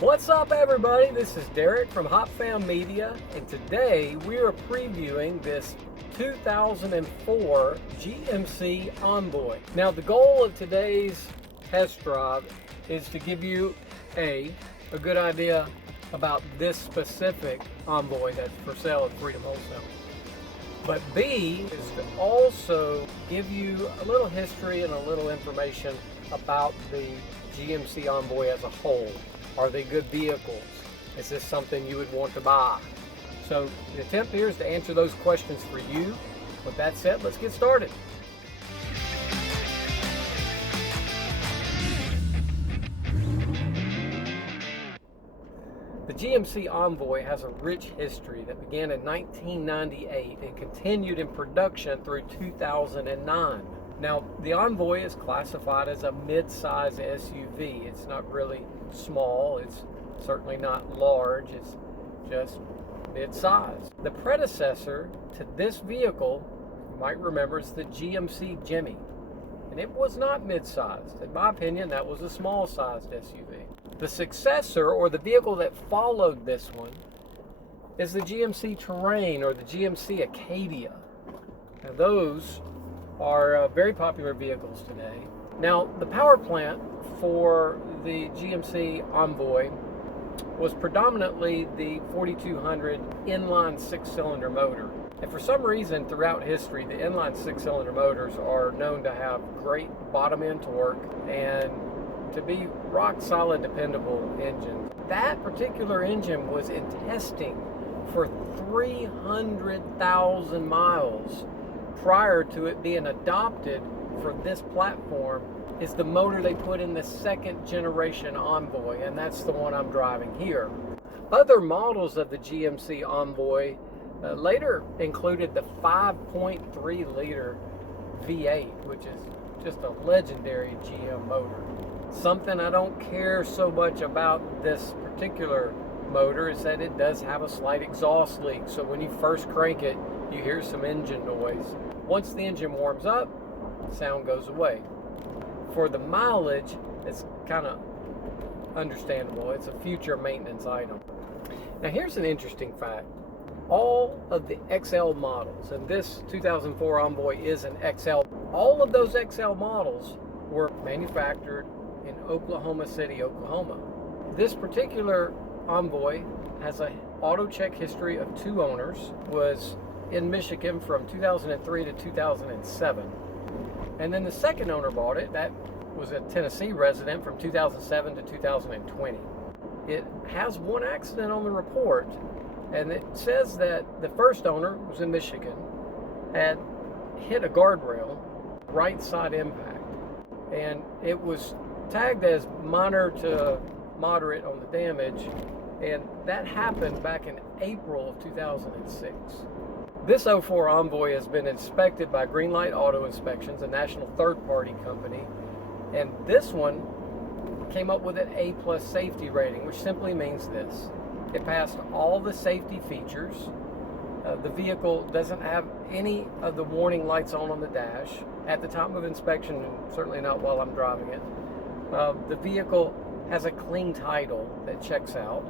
What's up, everybody? This is Derek from Hop Fam Media, and today we are previewing this 2004 GMC Envoy. Now, the goal of today's test drive is to give you a good idea about this specific Envoy that's for sale at Freedom Wholesale. But B is to also give you a little history and a little information about the GMC Envoy as a whole. Are they good vehicles? Is this something you would want to buy? So the attempt here is to answer those questions for you. With that said, let's get started. The GMC Envoy has a rich history that began in 1998 and continued in production through 2009. Now, the Envoy is classified as a mid-size SUV. It's not really small, it's certainly not large, it's just mid-size. The predecessor to this vehicle, you might remember, is the GMC Jimmy. And it was not mid-sized. In my opinion, that was a small-sized SUV. The successor, or the vehicle that followed this one, is the GMC Terrain or the GMC Acadia. Now, those are very popular vehicles today. Now, the power plant for the GMC Envoy was predominantly the 4200 inline six-cylinder motor. And for some reason throughout history, the inline six-cylinder motors are known to have great bottom-end torque and to be rock-solid, dependable engines. That particular engine was in testing for 300,000 miles prior to it being adopted for this platform. Is the motor they put in the second generation Envoy, and that's the one I'm driving here. Other models of the GMC Envoy later included the 5.3 liter V8, which is just a legendary GM motor. Something I don't care so much about this particular motor is that it does have a slight exhaust leak, so when you first crank it, you hear some engine noise. Once the engine warms up, sound goes away. For the mileage, it's kind of understandable. It's a future maintenance item. Now, here's an interesting fact. All of the XL models, and this 2004 Envoy is an XL, all of those XL models were manufactured in Oklahoma City, Oklahoma. This particular Envoy has an auto check history of 2 owners, was in Michigan from 2003 to 2007. And then the second owner bought it. That was a Tennessee resident from 2007 to 2020. It has 1 accident on the report, and it says that the first owner was in Michigan, had hit a guardrail, right side impact, and it was tagged as minor to moderate on the damage, and that happened back in April of 2006. This 04 Envoy has been inspected by Greenlight Auto Inspections, a national third-party company, and this one came up with an A+ safety rating, which simply means this. It passed all the safety features. The vehicle doesn't have any of the warning lights on the dash at the time of inspection, and certainly not while I'm driving it. The vehicle has a clean title that checks out,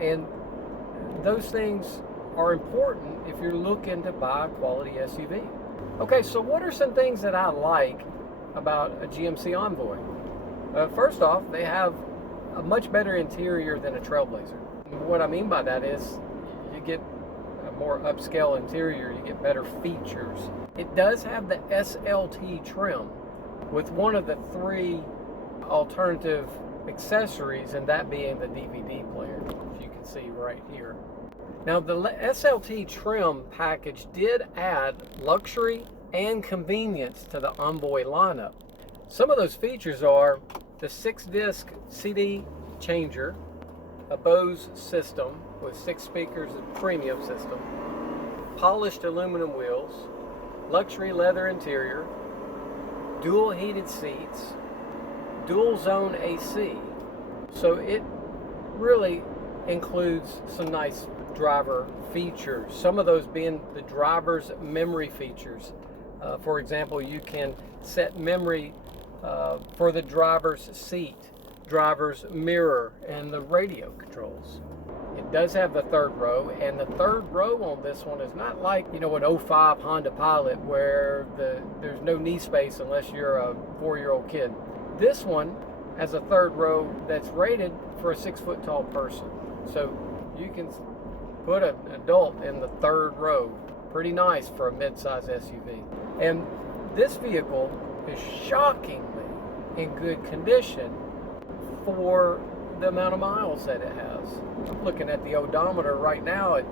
and those things are important if you're looking to buy a quality SUV. Okay, so what are some things that I like about a GMC Envoy? First off, they have a much better interior than a Trailblazer. What I mean by that is you get a more upscale interior, you get better features. It does have the SLT trim with one of the 3 alternative accessories, and that being the DVD player, which you can see right here. Now, the SLT trim package did add luxury and convenience to the Envoy lineup. Some of those features are the 6-disc CD changer, a Bose system with 6 speakers, a premium system, polished aluminum wheels, luxury leather interior, dual heated seats, dual zone AC. So it really includes some nice driver features, some of those being the driver's memory features. For example, you can set memory for the driver's seat driver's mirror and the radio controls. It does have the third row, and the third row on this one is not like, you know, an '05 Honda Pilot where there's no knee space unless you're a 4-year-old kid. This one has a third row that's rated for a 6-foot tall person. So you can put an adult in the third row. Pretty nice for a mid-size SUV. And this vehicle is shockingly in good condition for the amount of miles that it has. I'm looking at the odometer right now at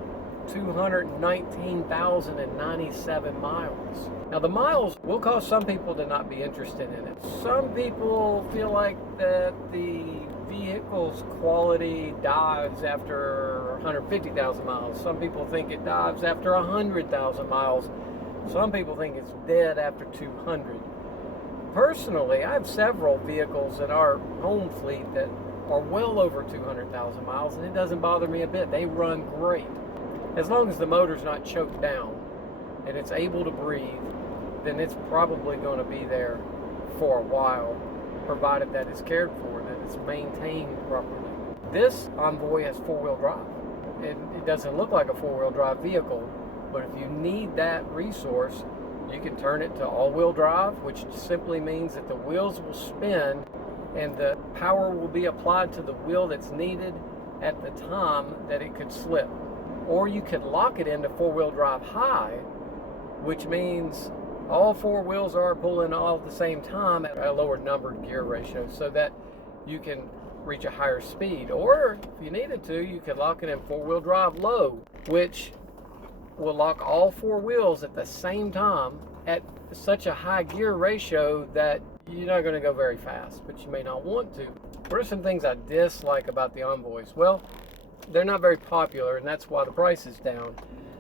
219,097 miles. Now the miles will cause some people to not be interested in it. Some people feel like that the vehicle's quality dives after 150,000 miles. Some people think it dives after 100,000 miles. Some people think it's dead after 200. Personally, I have several vehicles in our home fleet that are well over 200,000 miles, and it doesn't bother me a bit. They run great. As long as the motor's not choked down and it's able to breathe, then it's probably going to be there for a while, provided that it's cared for, that it's maintained properly. This Envoy has 4-wheel drive. It doesn't look like a 4-wheel drive vehicle, but if you need that resource, you can turn it to all-wheel drive, which simply means that the wheels will spin and the power will be applied to the wheel that's needed at the time that it could slip. Or you could lock it into 4-wheel drive high, which means all 4 wheels are pulling all at the same time at a lower numbered gear ratio so that you can reach a higher speed. Or if you needed to, you could lock it in 4-wheel drive low, which will lock all 4 wheels at the same time at such a high gear ratio that you're not going to go very fast, but you may not want to. What are some things I dislike about the Envoys? Well, they're not very popular, and that's why the price is down.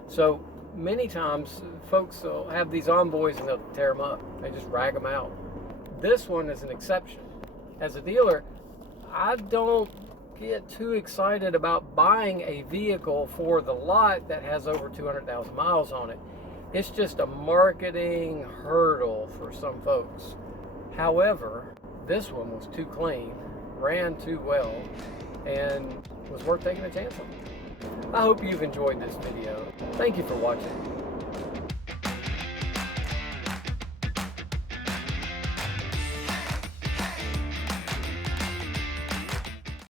So many times folks will have these Envoys and they'll tear them up. They just rag them out. This one is an exception. As a dealer, I don't get too excited about buying a vehicle for the lot that has over 200,000 miles on it. It's just a marketing hurdle for some folks. However, this one was too clean, ran too well, and was worth taking a chance on. I hope you've enjoyed this video. Thank you for watching.